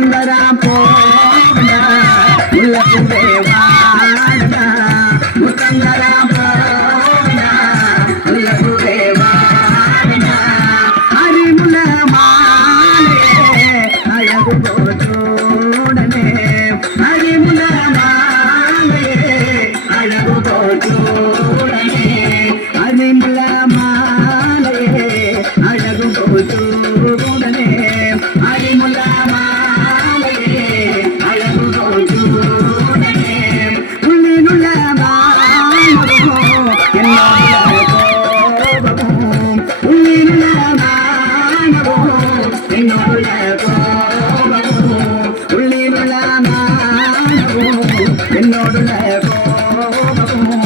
முத்தங்கரா போடா உள்ளே வாடா முத்தங்கரா போடா உள்ளே வாடா அறிமுல மாலே அழகு போடனே அறிமுல மாலே அழகு போடனே அறிமுல மாலே அழகு போடனே அறிமுல மாலே அழகு போடனே உள்ளினுள்ள மானவோ உள்ளினுள்ள மானவோ என்னோட கோபமோ உள்ளினுள்ள மானவோ என்னோட கோபமோ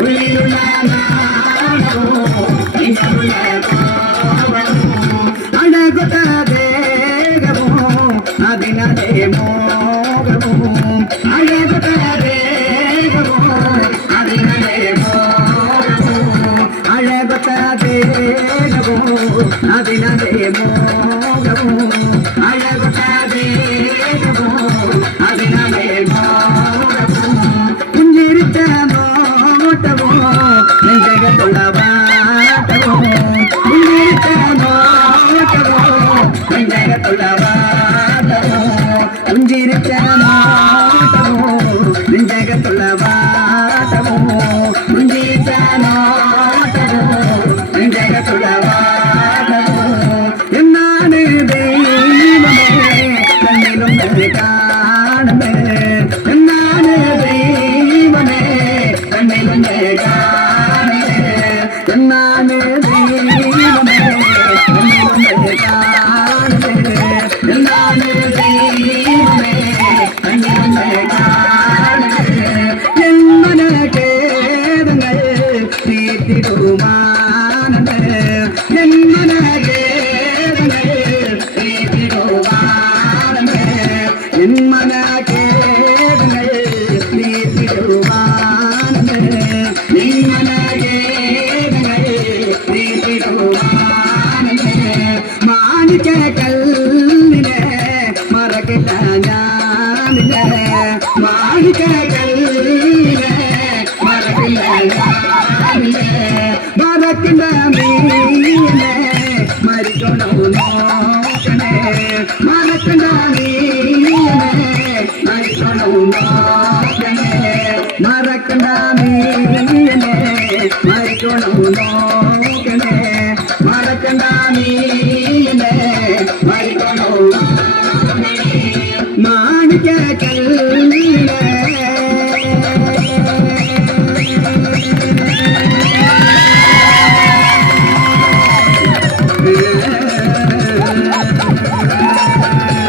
உள்ளினுள்ள மானவோ என்னோட கோபமோ அழகுத தேகமோ அதினதே மோகமோ அழகுத தேகமோ அதினதே மோகமோ அழகுத தேகமோ அதினதே மோகமோ அழகுத தேகமோ அதினதே மோகமோ புஞ்சிரித்த நோட்டமோ நெஞ்சகத்துள்ள வாட்டமோ புஞ்சிரித்த நோட்டமோ நெஞ்சகத்துள்ள வாட்டமோ புஞ்சிரித்த நோட்டமோ நெஞ்சகத்துள்ள வாட்டமோ புஞ்சிரித்த நோட்டமோ நெஞ்சகத்துள்ள வாட்டமோ என்னானே தெய்வமே கண்ணிலும் காணமே என்னானே தெய்வமே கண்ணிலும் காணமே என்னானே தெய்வமே கண்ணிலும் காணமே என்னானே தெய்வமே கண்ணிலும் காணமே என் மன கேதங்கள் தீர்த்திடுமானமே என் மன கேதங்கள் தீர்த்திடுமானமே என் மன கேதங்கள் தீர்த்திடுமானமே என் மன கேதங்கள் தீர்த்திடுமானமே மாணிக்க கல்லிலே மறக்கிല്ല ഞാനില്ലേ മാണിക്ക കല്ലിലെ മറക്കില്ല ഞാനില്ലേ മറക്കില്ല നീനെ മരിക്കണോ നോക്കണേ മറക്കണ്ട നീനെ മരിക്കണോ നോക്കണേ മറക്കണ്ട നീനെ മരിക്കണോ നോക്കണേ മറക്കണ്ട നീനെ മരിക്കണോ നോക്കണേ